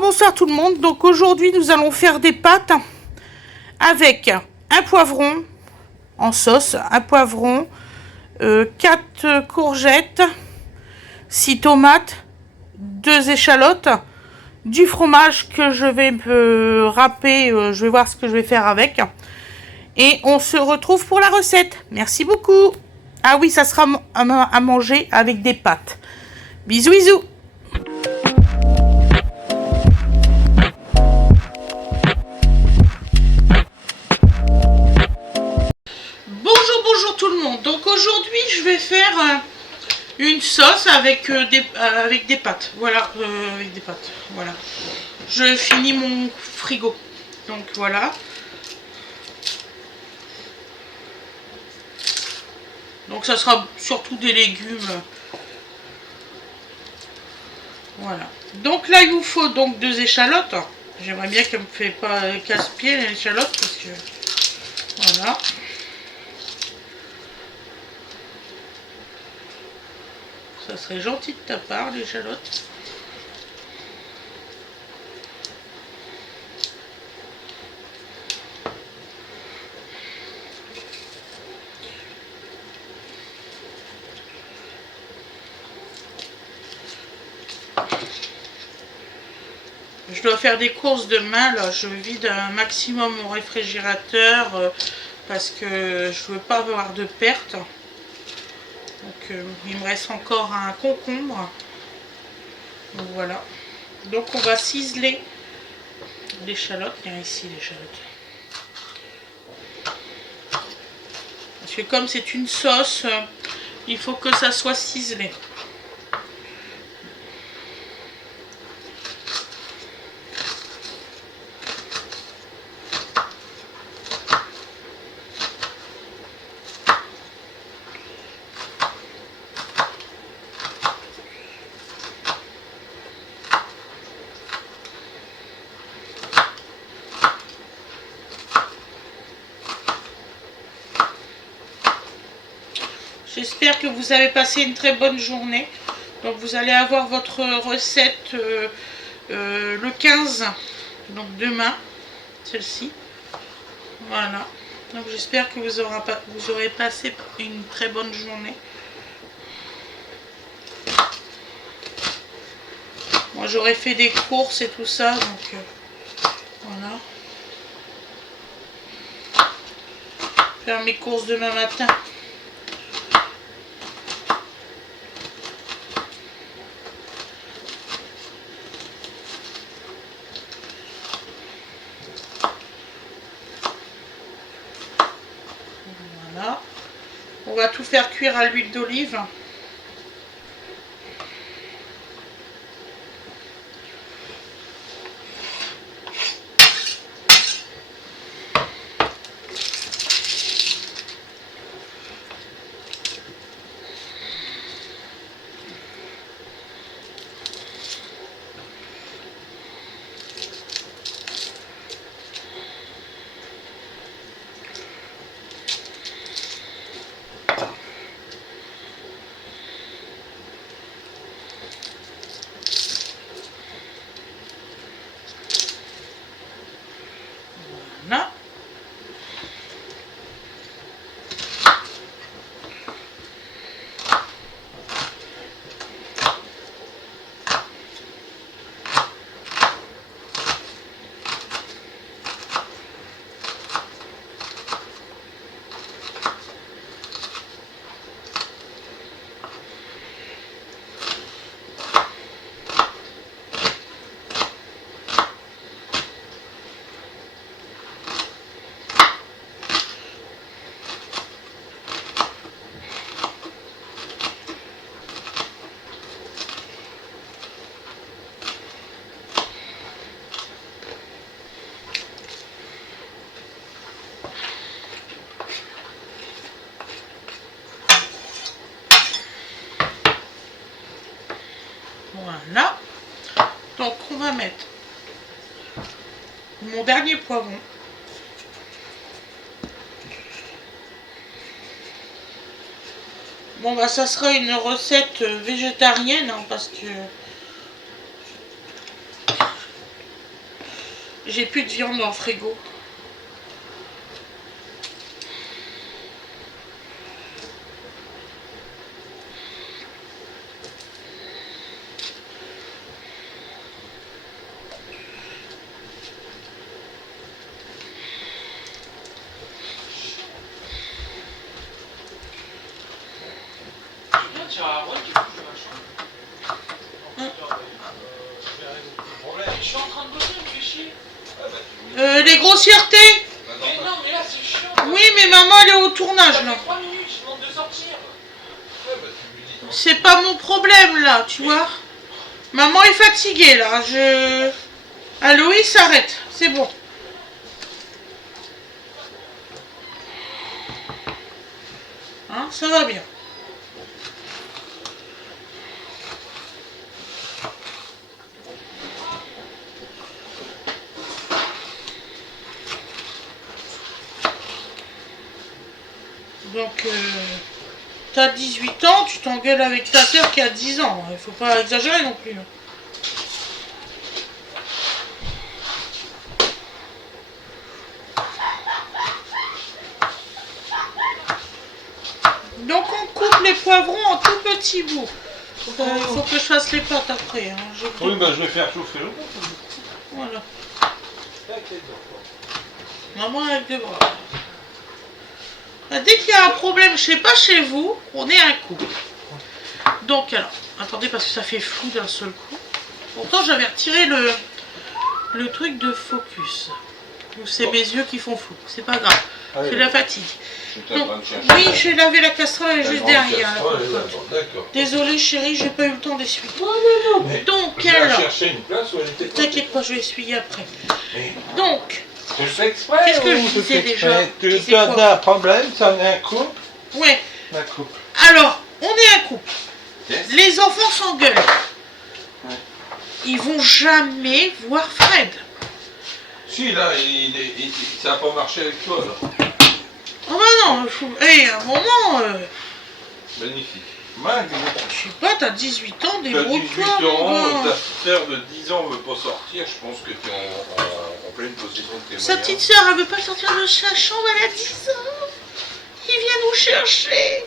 Bonsoir tout le monde. Donc aujourd'hui nous allons faire des pâtes avec un poivron en sauce, un poivron, 4 courgettes, 6 tomates, 2 échalotes, du fromage que je vais râper, je vais voir ce que je vais faire avec. Et on se retrouve pour la recette. Merci beaucoup. Ah oui, ça sera à manger avec des pâtes. Bisous, bisous. Bonjour tout le monde. Donc aujourd'hui je vais faire une sauce avec des pâtes. Voilà, avec des pâtes. Voilà. Je finis mon frigo. Donc voilà. Donc ça sera surtout des légumes. Voilà. Donc là il vous faut donc 2 échalotes. J'aimerais bien qu'elle me fait pas casse-pied l'échalote parce que voilà. Ça serait gentil de ta part, l'échalote. Je dois faire des courses demain, là. Je vide un maximum mon réfrigérateur parce que je veux pas avoir de perte. Donc il me reste encore un concombre. Donc voilà. Donc on va ciseler l'échalote. Viens ici l'échalote. Parce que comme c'est une sauce, il faut que ça soit ciselé. J'espère que vous avez passé une très bonne journée. Donc vous allez avoir votre recette le 15, donc demain, celle-ci. Voilà. Donc j'espère que vous aurez passé une très bonne journée. Moi j'aurais fait des courses et tout ça, donc voilà. Faire mes courses demain matin. Voilà. On va tout faire cuire à l'huile d'olive. Voilà. Voilà. Donc on va mettre mon dernier poivron. Bon bah ça sera une recette végétarienne hein, parce que J'ai plus de viande dans le frigo. Je suis en train de bosser, il me fait chier. Les grossièretés. Mais non, mais là c'est chiant. Oui, mais maman elle est au tournage Ça là. fait 3 minutes, je demande de sortir. C'est pas mon problème là, tu vois. Maman est fatiguée là. Aloïs, arrête. C'est bon. Hein, ça va bien. Donc, t'as 18 ans, tu t'engueules avec ta soeur qui a 10 ans. Il faut pas exagérer non plus. Donc, on coupe les poivrons en tout petits bouts. Il faut que je fasse les pâtes après. Hein. Oui, bah je vais faire chauffer le Voilà. Maman avec deux bras. Dès qu'il y a un problème, je sais pas chez vous, on est un coup. Donc alors, attendez parce que ça fait flou d'un seul coup. Pourtant j'avais retiré le truc de focus. C'est mes yeux qui font flou, c'est pas grave. Allez. C'est la fatigue. Donc, oui, j'ai lavé la casserole, elle est juste derrière. D'accord. Désolée chérie, j'ai pas eu le temps d'essuyer. Mais Donc je vais alors, chercher une place où elle était. t'inquiète pas, je vais essuyer après. Mais Donc, tu fais exprès. Qu'est-ce que je ou tu disais fais déjà exprès? Tu disais quoi as un problème, ça en est un couple. ouais. Un couple. Alors, on est un couple. Yes. Les enfants s'engueulent. Ouais. Ils vont jamais voir Fred. Si, là, ça n'a pas marché avec toi, là. Oh bah non, hey, à un moment, Magnifique. Magnifique. je sais pas, t'as 18 ans, T'as 18 débrouille-toi, ans, mon ta gars. sœur de 10 ans veut pas sortir, je pense que tu es en pleine possession de tes Sa moyens. petite soeur, elle veut pas sortir de sa chambre, elle a 10 ans. Il vient nous chercher.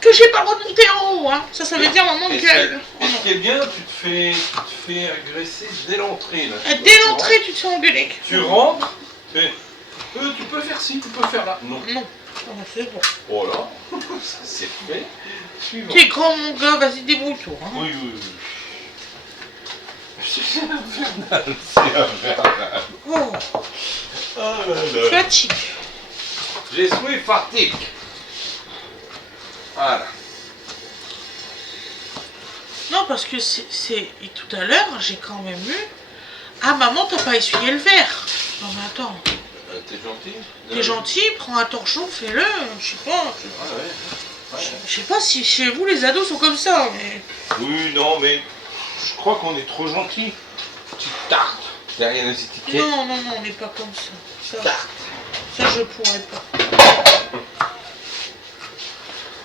Que j'ai pas le droit de monter en haut, hein. Ça veut dire maman Et gueule. Oh ce non. qui est bien, tu te fais agresser dès l'entrée. Là. Dès l'entrée, tu te fais engueuler. Tu rentres, mais tu peux faire ci, tu peux faire là. Non. Non. Oh, c'est bon. Voilà, ça c'est fait. Suivant. T'es grand, mon gars, vas-y, débrouille-toi. Hein. Oui, oui, oui. C'est infernal, c'est infernal. Oh, Ah là là. fatigue. J'ai souhaité fatigue. Voilà. Non, parce que et tout à l'heure, j'ai quand même eu... Ah, maman, t'as pas essuyé le verre. Non, mais attends. T'es gentil. T'es gentil, prends un torchon, fais-le. Je sais pas. Ah ouais. Je sais pas si chez vous, les ados sont comme ça, mais... Oui, non, mais je crois qu'on est trop gentil. Petite tarte derrière les étiquettes. Non, non, non, on n'est pas comme ça. Ça, je pourrais pas.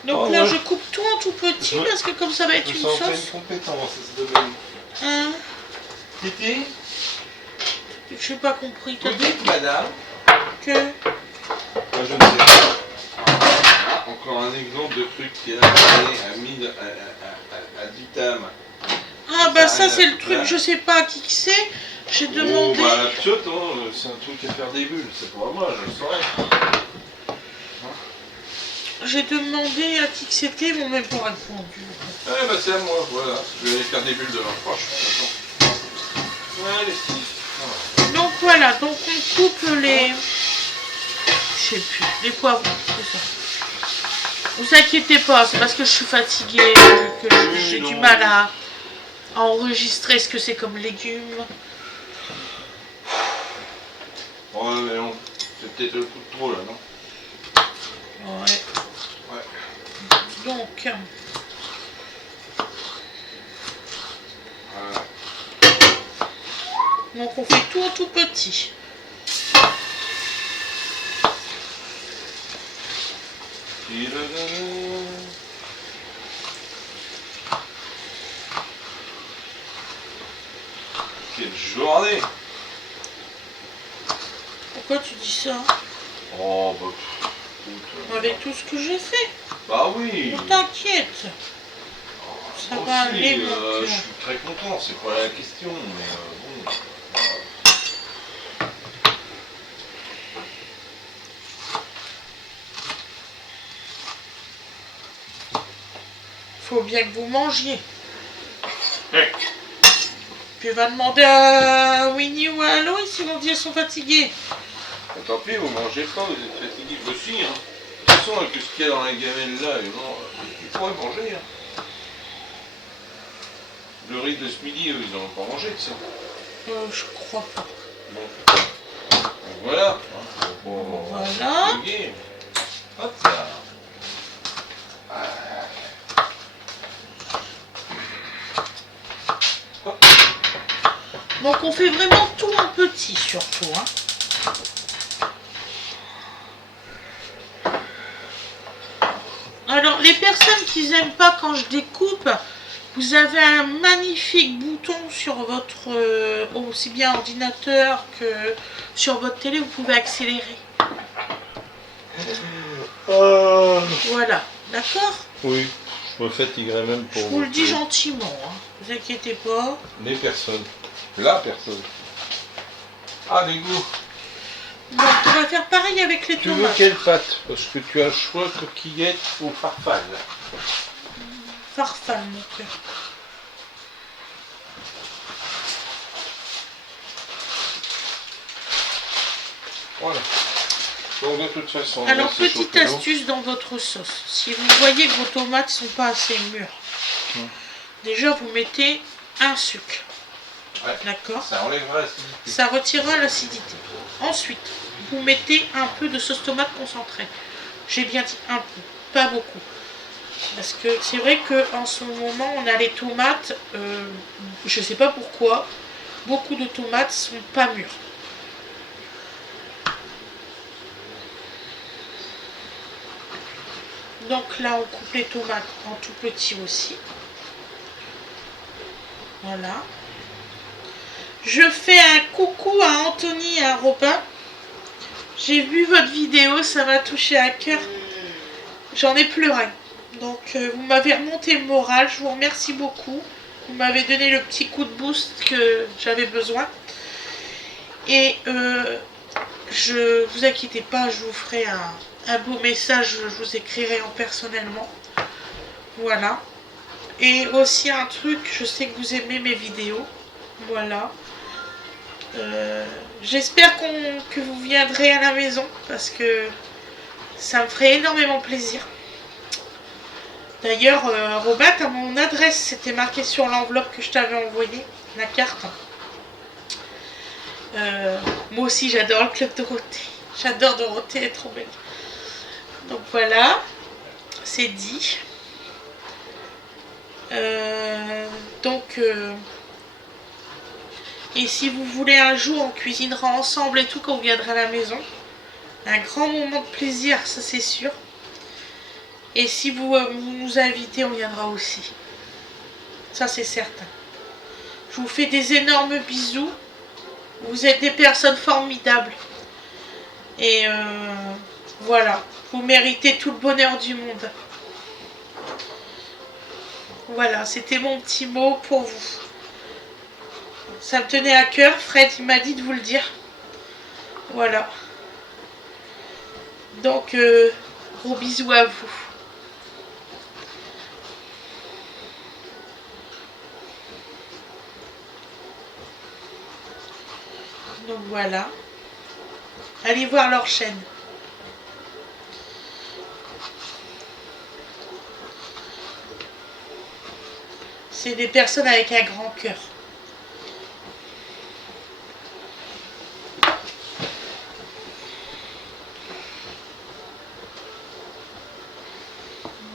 Donc Oh, là, ouais. je coupe tout en tout petit, Ouais. parce que comme ça va être Je une sens pleine sauce... compétence à ce domaine. Hein, Titi, j'ai pas compris. T'as vous dit dites madame. que... Moi, je ne sais pas. Ah, encore un exemple de truc qui est donné à Ditam. Ah, bah ça, Ça, c'est le là. truc, je sais pas à qui que c'est. J'ai demandé... Oh, bah, la piote, hein, c'est un truc à faire des bulles. C'est pas moi, je le saurais. J'ai demandé à qui que c'était, ils m'ont même pas répondu. Ah, bah, c'est à moi, voilà. Je vais aller faire des bulles de vin froid, je suis content. Allez, voilà. Donc voilà, donc on coupe les... Je sais plus, les poivrons, c'est ça. Vous inquiétez pas, c'est parce que je suis fatiguée, que j'ai du mal à enregistrer ce que c'est comme légumes. Ouais, mais non. C'est peut-être le coup de trop, là, non? Ouais. Ouais. Donc, Voilà. on fait tout en tout petit. Quelle journée! Pourquoi tu dis ça? Oh, bah, écoute, Avec tout ce que j'ai fait. bah oui. Oh, t'inquiète. Ça Moi va aussi, aller, mon je cœur. suis très content, c'est pas la question, mais bon. Faut bien que vous mangiez. Puis va demander à Winnie ou à Loïs si on dit elles sont fatiguées. Bah, tant pis, vous mangez pas, vous êtes fatigué aussi. Hein. De toute façon, avec ce qu'il y a dans la gamelle là, ils pourraient manger. Hein. Le riz de ce midi, eux, ils n'ont pas mangé de ça. Je crois pas. Donc voilà. Hein. Voilà. Hop là. Donc on fait vraiment tout en petit surtout. Hein. Alors les personnes qui n'aiment pas quand je découpe, vous avez un magnifique bouton sur votre aussi bien ordinateur que sur votre télé, vous pouvez accélérer. Voilà, d'accord? Oui, je me fatiguerai même pour. Je vous le dis gentiment, hein. Vous inquiétez pas. Les personnes. La personne. Ah, les goûts. Donc on va faire pareil avec les Tu veux tomates. quelle pâte? Parce que tu as le choix coquillette ou farfalle. Farfalle, mon cœur. Voilà. Donc de toute façon, on Alors va se petite chauffer l'eau. astuce dans votre sauce. Si vous voyez que vos tomates sont pas assez mûres, déjà vous mettez un sucre. Ouais. D'accord? Ça enlèvera l'acidité. Ça retirera l'acidité. Ensuite, vous mettez un peu de sauce tomate concentrée. J'ai bien dit un peu, pas beaucoup. Parce que c'est vrai qu'en ce moment, on a les tomates, je sais pas pourquoi, beaucoup de tomates sont pas mûres. Donc là, on coupe les tomates en tout petit aussi. Voilà. Je fais un coucou à Anthony et à Robin. J'ai vu votre vidéo, ça m'a touché à cœur. J'en ai pleuré. Donc vous m'avez remonté le moral, je vous remercie beaucoup. Vous m'avez donné le petit coup de boost que j'avais besoin. Et je vous inquiétez pas, je vous ferai un beau message, je vous écrirai en personnellement. Voilà. Et aussi un truc, je sais que vous aimez mes vidéos. Voilà. J'espère que vous viendrez à la maison parce que ça me ferait énormément plaisir. D'ailleurs, Robin, t'as mon adresse, c'était marqué sur l'enveloppe que je t'avais envoyée, la carte. Moi aussi, j'adore le Club Dorothée. J'adore Dorothée, elle est trop belle. Donc voilà, c'est dit. Et si vous voulez un jour, on cuisinera ensemble et tout quand vous viendrez à la maison. Un grand moment de plaisir, ça c'est sûr. Et si vous nous invitez, on viendra aussi. Ça c'est certain. Je vous fais des énormes bisous. Vous êtes des personnes formidables. Et voilà, vous méritez tout le bonheur du monde. Voilà, c'était mon petit mot pour vous. Ça me tenait à cœur, Fred, il m'a dit de vous le dire. Voilà. Donc, gros bisous à vous. Donc voilà. Allez voir leur chaîne. C'est des personnes avec un grand cœur.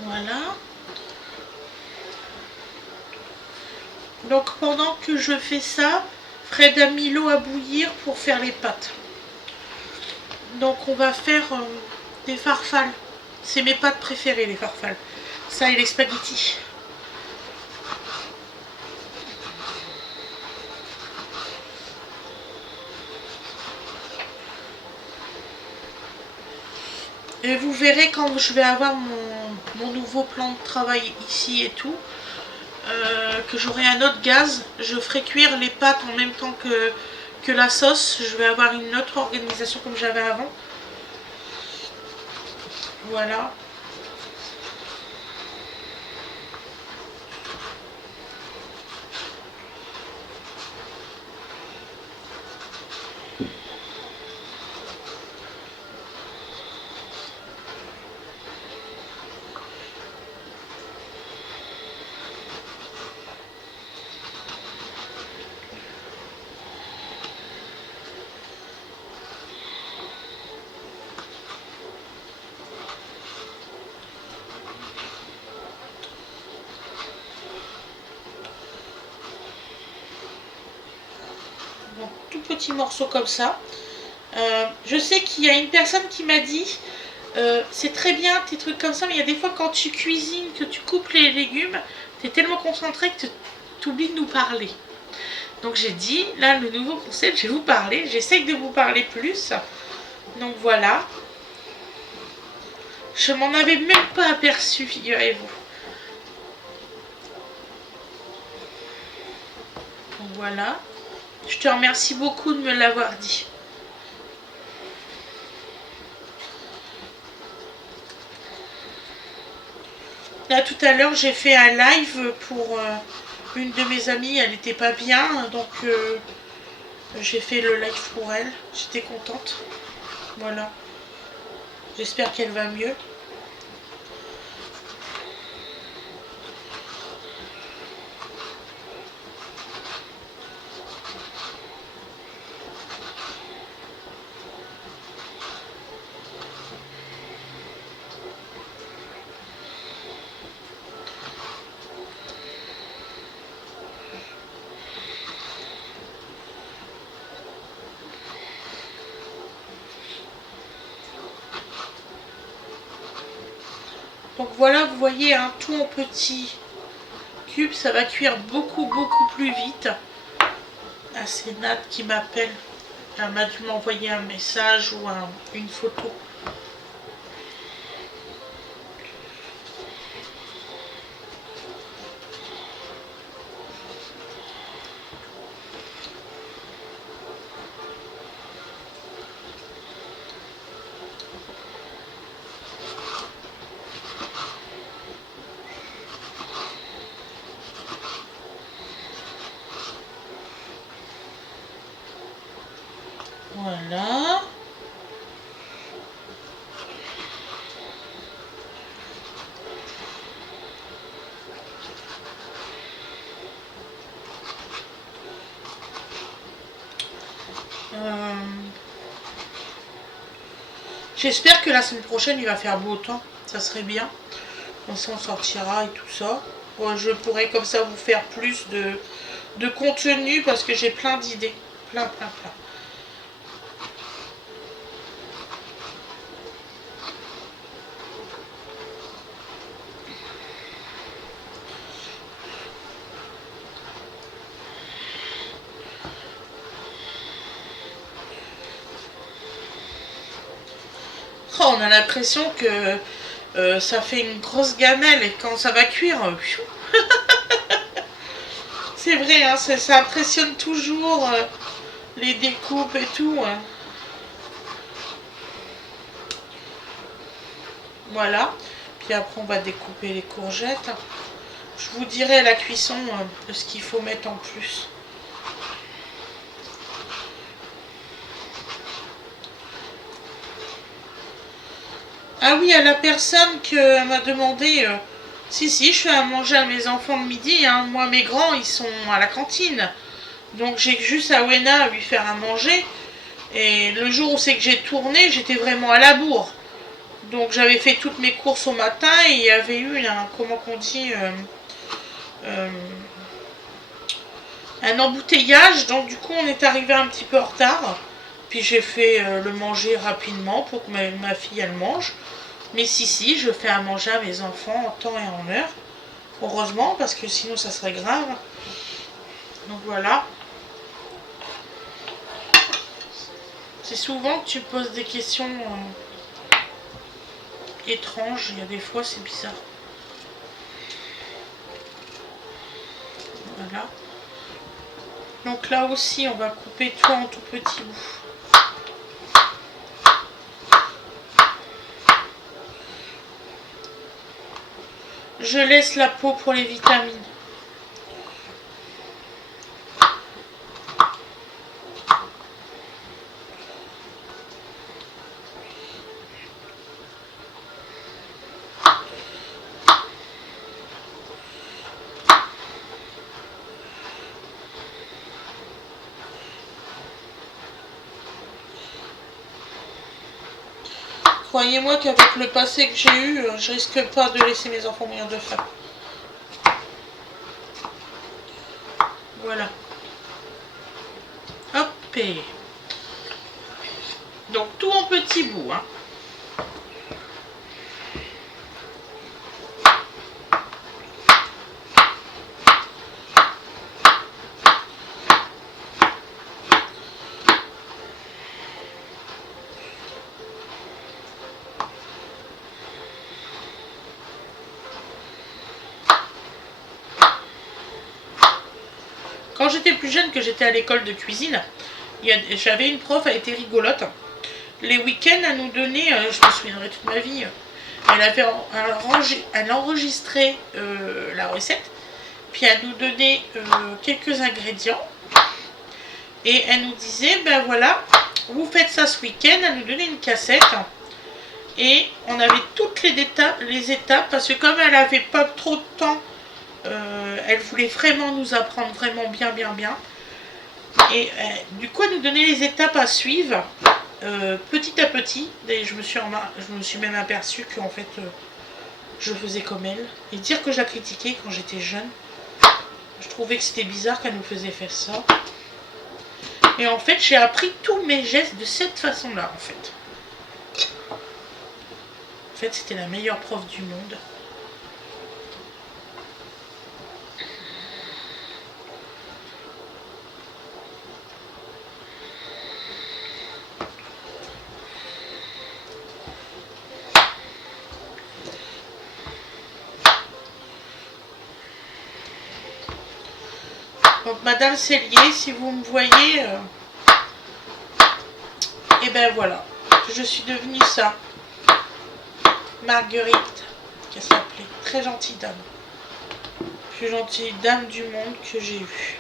Voilà. Donc pendant que je fais ça, Fred a mis l'eau à bouillir pour faire les pâtes. Donc on va faire des farfales. C'est mes pâtes préférées, les farfales. Ça et les spaghettis. Et vous verrez quand je vais avoir mon nouveau plan de travail ici et tout, que j'aurai un autre gaz, je ferai cuire les pâtes en même temps que la sauce. Je vais avoir une autre organisation comme j'avais avant. Voilà. Bon, tout petit morceau comme ça. Je sais qu'il y a une personne qui m'a dit c'est très bien tes trucs comme ça, mais il y a des fois quand tu cuisines, que tu coupes les légumes, tu es tellement concentré que tu oublies de nous parler. Donc j'ai dit, là le nouveau concept, je vais vous parler, j'essaye de vous parler plus. Donc voilà. Je m'en avais même pas aperçu, figurez-vous. Donc voilà. Je te remercie beaucoup de me l'avoir dit. Là tout à l'heure j'ai fait un live pour une de mes amies, elle n'était pas bien, donc j'ai fait le live pour elle. J'étais contente. Voilà. J'espère qu'elle va mieux. Donc voilà, vous voyez, hein, tout en petits cubes, ça va cuire beaucoup plus vite. Ah, c'est Nat qui m'appelle. Elle m'a dû m'envoyer un message ou une photo. Voilà. J'espère que la semaine prochaine il va faire beau temps, ça serait bien. Comme ça on sortira et tout ça. Ouais, je pourrais comme ça vous faire plus de contenu parce que j'ai plein d'idées. Plein. Oh, on a l'impression que ça fait une grosse gamelle et quand ça va cuire, c'est vrai, hein, ça impressionne toujours les découpes et tout. Hein. Voilà. Puis après, on va découper les courgettes. Je vous dirai à la cuisson ce qu'il faut mettre en plus. Ah oui, à la personne qui m'a demandé, si, je fais à manger à mes enfants le midi, hein. Moi mes grands ils sont à la cantine, donc j'ai juste à Wena à lui faire à manger, et le jour où c'est que j'ai tourné, j'étais vraiment à la bourre, donc j'avais fait toutes mes courses au matin, et il y avait eu comment qu'on dit, un embouteillage, donc du coup on est arrivé un petit peu en retard. Puis j'ai fait le manger rapidement pour que ma fille elle mange. Mais si, je fais à manger à mes enfants en temps et en heure. Heureusement, parce que sinon ça serait grave. Donc voilà. C'est souvent que tu poses des questions étrange. Il y a des fois, c'est bizarre. Voilà. Donc là aussi, on va couper tout en tout petits bouts. Je laisse la peau pour les vitamines. Croyez-moi qu'avec le passé que j'ai eu, je risque pas de laisser mes enfants mourir de faim. Voilà. Hop. Et... donc tout en petits bouts. Hein. Quand j'étais plus jeune, que j'étais à l'école de cuisine, j'avais une prof, elle était rigolote. Les week-ends, elle nous donnait, je me souviendrai toute ma vie, elle enregistrait la recette, puis elle nous donnait quelques ingrédients, et elle nous disait, ben voilà, vous faites ça ce week-end, elle nous donnait une cassette, et on avait toutes les étapes, parce que comme elle n'avait pas trop de temps, elle voulait vraiment nous apprendre vraiment bien. Et du coup, elle nous donnait les étapes à suivre petit à petit. Et je me suis même aperçue qu'en fait, je faisais comme elle. Et dire que je la critiquais quand j'étais jeune, je trouvais que c'était bizarre qu'elle nous faisait faire ça. Et en fait, j'ai appris tous mes gestes de cette façon-là, en fait. En fait, c'était la meilleure prof du monde. Donc Madame Cellier, si vous me voyez, et ben voilà, je suis devenue ça. Marguerite, qu'elle s'appelait, très gentille dame. Plus gentille dame du monde que j'ai eue.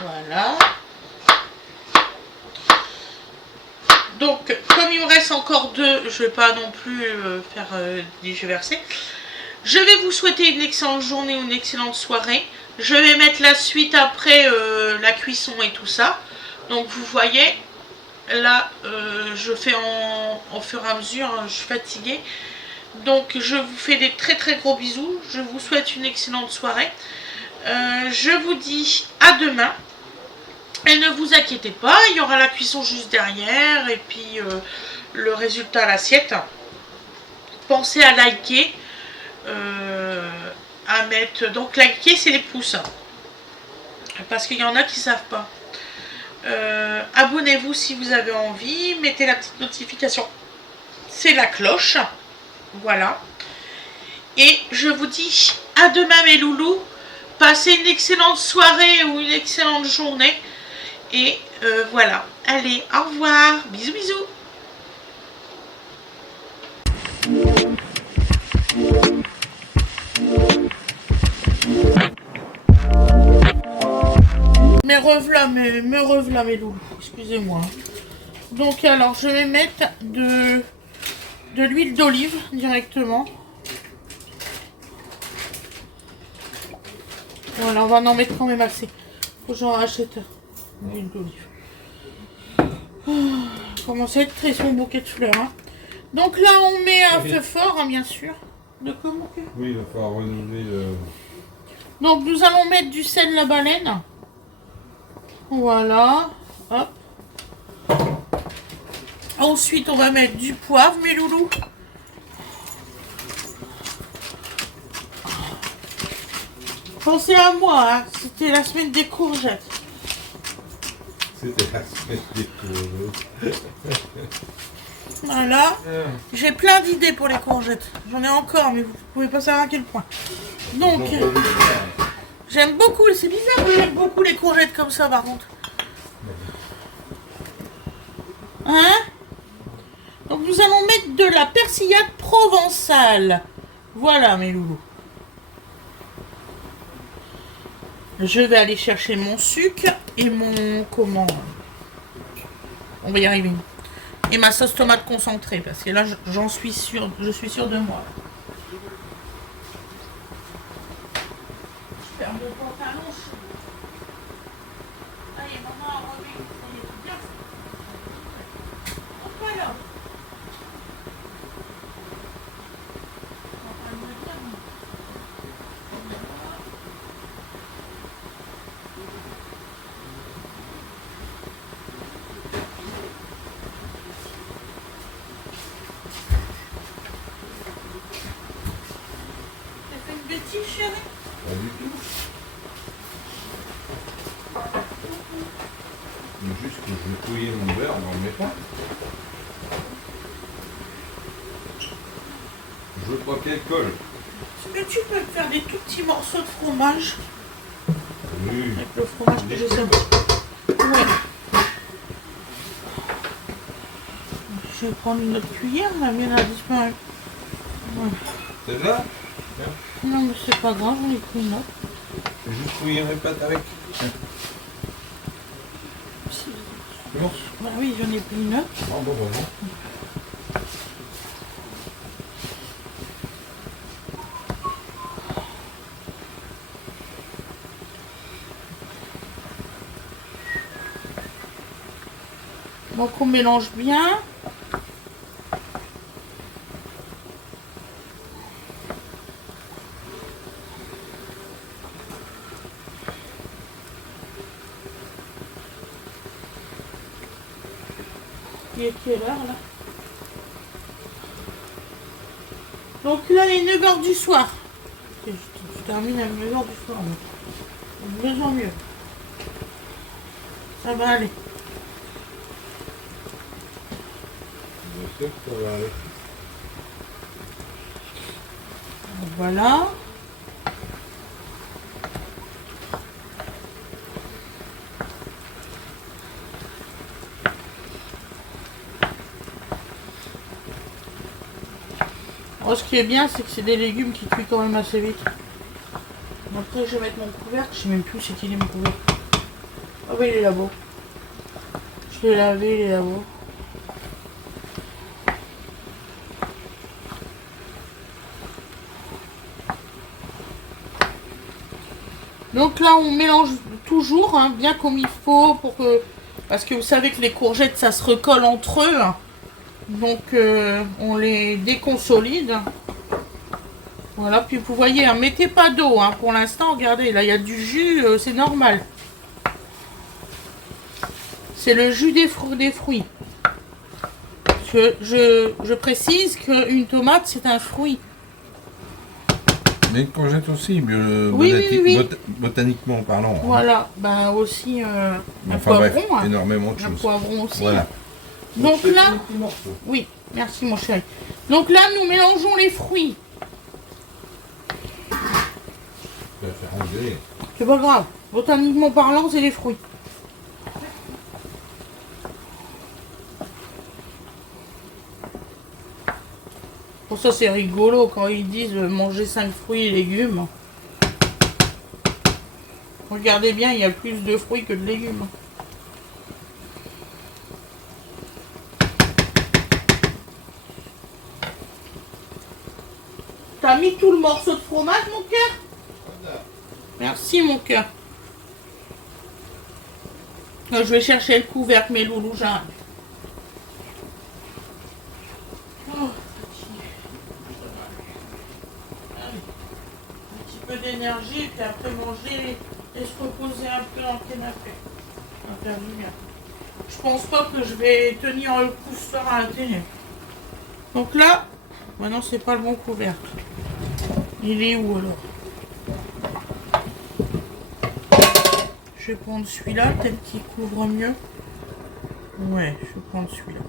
Voilà. Donc, comme il me reste encore deux, je ne vais pas non plus faire digiverser. Je vais vous souhaiter une excellente journée ou une excellente soirée. Je vais mettre la suite après la cuisson et tout ça. Donc, vous voyez, là, je fais en fur et à mesure, hein, je suis fatiguée. Donc, je vous fais des très gros bisous. Je vous souhaite une excellente soirée. Je vous dis à demain. Et ne vous inquiétez pas, il y aura la cuisson juste derrière et puis le résultat à l'assiette. Pensez à liker, à mettre... donc liker c'est les pouces, parce qu'il y en a qui ne savent pas. Abonnez-vous si vous avez envie, mettez la petite notification, c'est la cloche. Voilà. Et je vous dis à demain mes loulous, passez une excellente soirée ou une excellente journée. Et voilà, allez, au revoir, bisous bisous. me revelà mes loulous. Excusez-moi. Donc alors, je vais mettre de l'huile d'olive directement. Voilà, on va en mettre quand même assez. Faut que j'en rachète l'huile d'olive. Commence à être très son bouquet de fleurs. Hein. Donc là, on met un feu fort, hein, bien sûr. De comment que... Oui, il va falloir renouveler le... Donc nous allons mettre du sel la baleine. Voilà. Hop. Ensuite, on va mettre du poivre, mes loulous. Pensez à moi, hein. C'était la semaine des courgettes. C'était la semaine des courgettes. Voilà. J'ai plein d'idées pour les courgettes. J'en ai encore, mais vous pouvez pas savoir à quel point. Donc, j'aime beaucoup, c'est bizarre, mais j'aime beaucoup les courgettes comme ça, par contre. Hein? Donc, nous allons mettre de la persillade provençale. Voilà, mes loulous. Je vais aller chercher mon sucre et mon... Comment? On va y arriver. Et ma sauce tomate concentrée, parce que là, j'en suis sûre, je suis sûre de moi. Je perds mon pantalon. Allez, maman a remis. Ça y est, c'est bien. Hop, voilà. Bêtise, chérie. Pas du tout. Mais juste que je vais touiller mon beurre dans le métro. Je veux pas qu'elle colle. Est-ce que tu peux me faire des tout petits morceaux de fromage? Oui. Avec le fromage que j'ai ça. Ouais. Je vais prendre une autre cuillère, la mienne a disparu. Ouais. C'est là? Non mais c'est pas grave, j'en ai pris une autre. Je vais juste touiller mes pâtes avec. Non. Bah oui, j'en ai pris une autre. Ah bon, bon, bon. Donc on mélange bien. Il est quelle heure là? Donc là il est 9h du soir. Je termine à 9h du soir. De mieux en mieux. Ça va aller. Je sais que ça va aller. Voilà. Alors, ce qui est bien, c'est que c'est des légumes qui cuisent quand même assez vite. Après, je vais mettre mon couvercle. Je sais même plus c'est qu'il est mon couvercle. Ah oui, il est là-bas. Je l'ai lavé, il est là-bas. Donc là, on mélange toujours, hein, bien comme il faut, pour que... Parce que vous savez que les courgettes, ça se recolle entre eux. Hein. Donc, on les déconsolide. Voilà, puis vous voyez, hein, mettez pas d'eau. Hein, pour l'instant, regardez, là, il y a du jus, c'est normal. C'est le jus des fruits. Je précise qu'une tomate, c'est un fruit. Mais une courgette aussi, oui. botaniquement parlant. Hein. Voilà, ben aussi un enfin, poivron. bref, Hein. énormément de Un choses. poivron aussi. Voilà. Donc là, oui, merci mon chéri. Donc là, nous mélangeons les fruits. Ça va faire engueuler. C'est pas grave. Botaniquement parlant, c'est les fruits. Pour ça, c'est rigolo quand ils disent manger 5 fruits et légumes. Regardez bien, il y a plus de fruits que de légumes. T'as mis tout le morceau de fromage, mon cœur? Merci, mon cœur. Je vais chercher le couvercle, mes loulous, j'arrive. Oh, un petit peu d'énergie, et puis après manger et se reposer un peu dans le canapé. Ça va faire du bien. Je pense pas que je vais tenir le coup ce soir à la télé. Donc là, maintenant c'est pas le bon couvercle. Il est où alors? Je vais prendre celui-là, peut-être qu'il couvre mieux. Ouais, je vais prendre celui-là.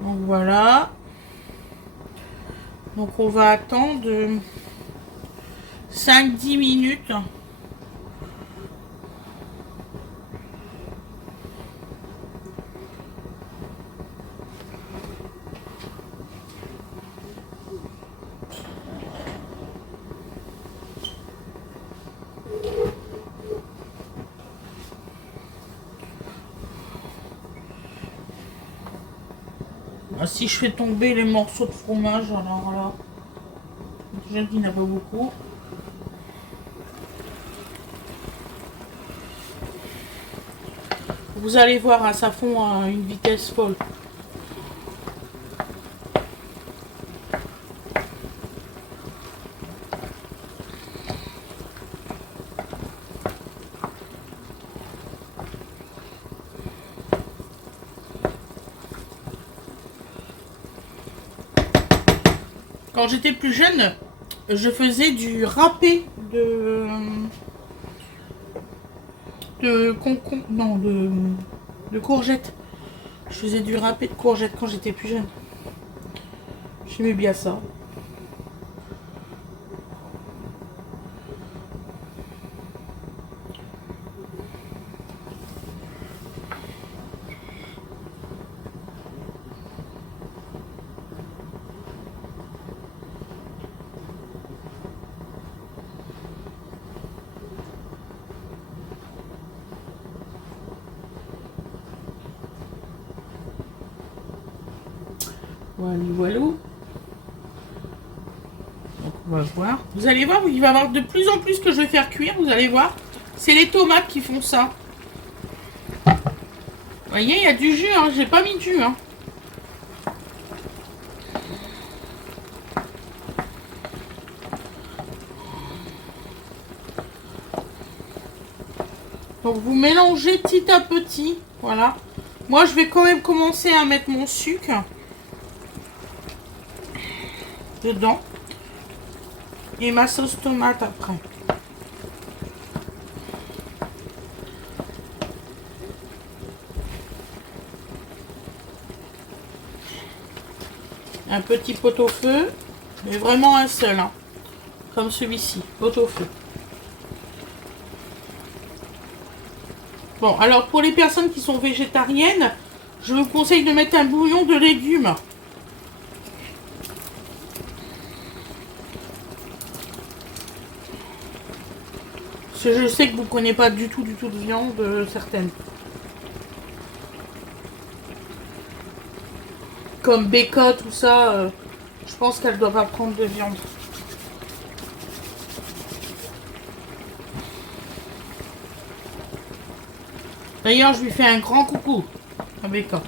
Donc voilà. Donc on va attendre 5-10 minutes. Si je fais tomber les morceaux de fromage, alors là, déjà qu'il n'y en a pas beaucoup. Vous allez voir, hein, ça fond à une vitesse folle. Quand j'étais plus jeune, je faisais du râpé de courgettes. Je faisais du râpé de courgettes quand j'étais plus jeune. J'aimais bien ça. Voilà. Donc on va voir. Vous allez voir, il va y avoir de plus en plus que je vais faire cuire. Vous allez voir. C'est les tomates qui font ça. Vous voyez, il y a du jus. Hein. J'ai pas mis de jus. Hein. Donc vous mélangez petit à petit. Voilà. Moi, je vais quand même commencer à mettre mon sucre dedans. Et ma sauce tomate après. Un petit pot-au-feu. Mais vraiment un seul. Hein. Comme celui-ci. Pot-au-feu. Bon, alors pour les personnes qui sont végétariennes, je vous conseille de mettre un bouillon de légumes. Parce que je sais que vous ne prenez pas du tout de viande, certaines. Comme bacon, tout ça, je pense qu'elle ne doit pas prendre de viande. D'ailleurs, je lui fais un grand coucou à Bacon.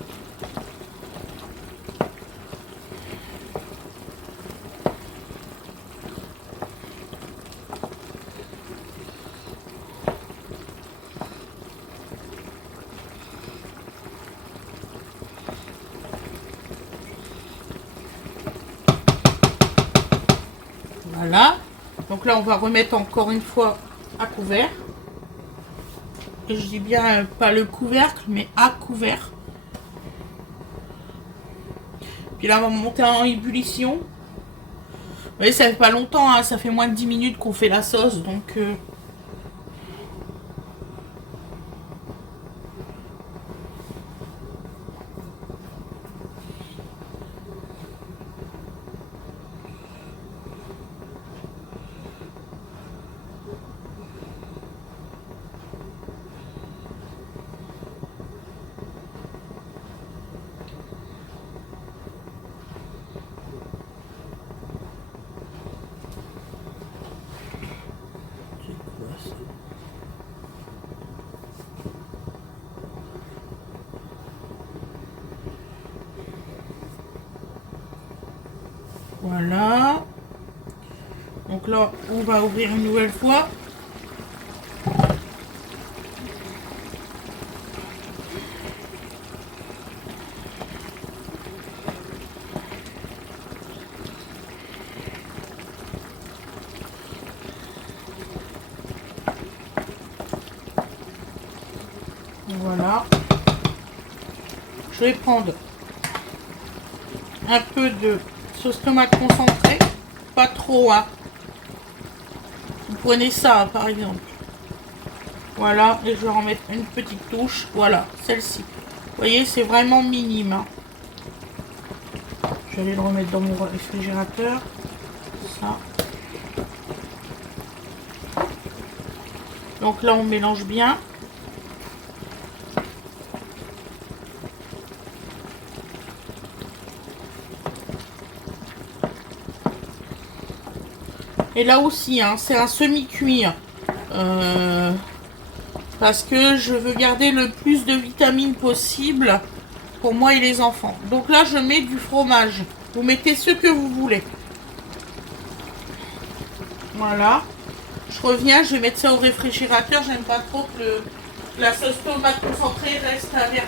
Voilà. Donc là, on va remettre encore une fois à couvert. Et je dis bien pas le couvercle, mais à couvert. Puis là, on va monter en ébullition. Vous voyez, ça fait pas longtemps, hein, ça fait moins de 10 minutes qu'on fait la sauce, donc... Voilà. Donc là, on va ouvrir une nouvelle fois. Voilà. Je vais prendre un peu de sauce tomate concentrée. Pas trop, hein. Vous prenez ça, par exemple. Voilà. Et je vais en mettre une petite touche. Voilà, celle-ci. Vous voyez, c'est vraiment minime. Hein. Je vais aller le remettre dans mon réfrigérateur. Ça. Donc là, on mélange bien. Et là aussi, hein, c'est un semi-cuit. Parce que je veux garder le plus de vitamines possible pour moi et les enfants. Donc là, je mets du fromage. Vous mettez ce que vous voulez. Voilà. Je reviens, je vais mettre ça au réfrigérateur. J'aime pas trop que la sauce tomate concentrée reste avertie.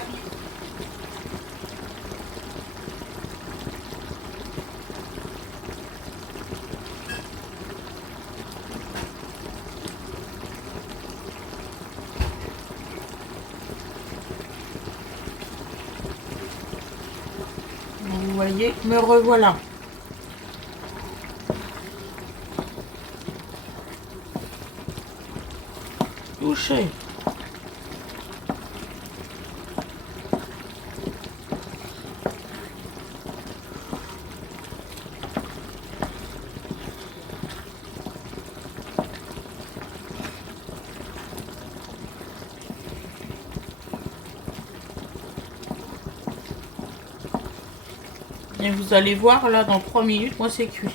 Vous voyez, me revoilà. Touché. Et vous allez voir, là, dans 3 minutes, moi, c'est cuit.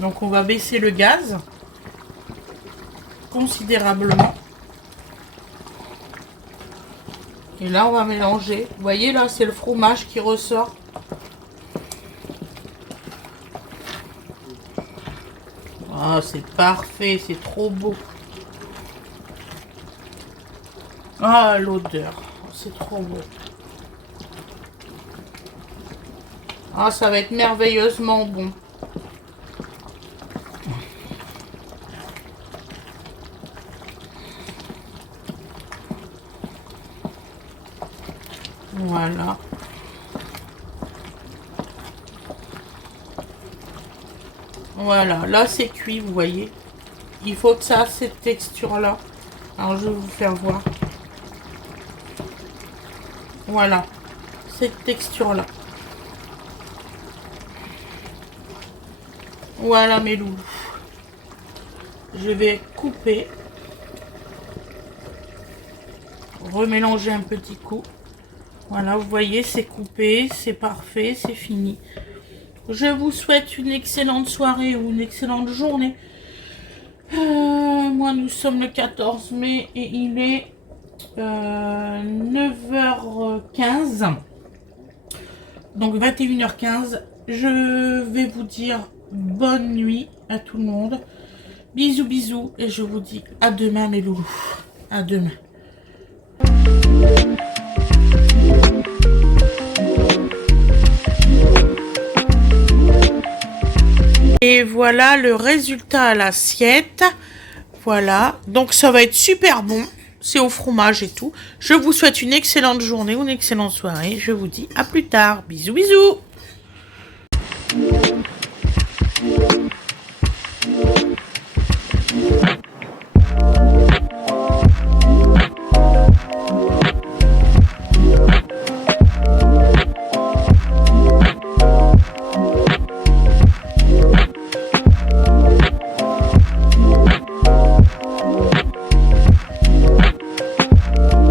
Donc on va baisser le gaz considérablement. Et là on va mélanger. Vous voyez là, c'est le fromage qui ressort. Ah, c'est parfait, c'est trop beau. Ah, l'odeur, c'est trop beau. Ah, ça va être merveilleusement bon. Voilà. Voilà, là c'est cuit, vous voyez. Il faut que ça a cette texture-là. Alors je vais vous faire voir. Voilà, cette texture-là. Voilà mes loulous. Je vais couper. Remélanger un petit coup. Voilà, vous voyez, c'est coupé, c'est parfait, c'est fini. Je vous souhaite une excellente soirée ou une excellente journée. Moi, nous sommes le 14 mai et il est 9h15. Donc 21h15. Je vais vous dire bonne nuit à tout le monde. Bisous, bisous. Et je vous dis à demain, mes loulous. À demain. Et voilà le résultat à l'assiette. Voilà, donc ça va être super bon. C'est au fromage et tout. Je vous souhaite une excellente journée ou une excellente soirée. Je vous dis à plus tard. Bisous, bisous.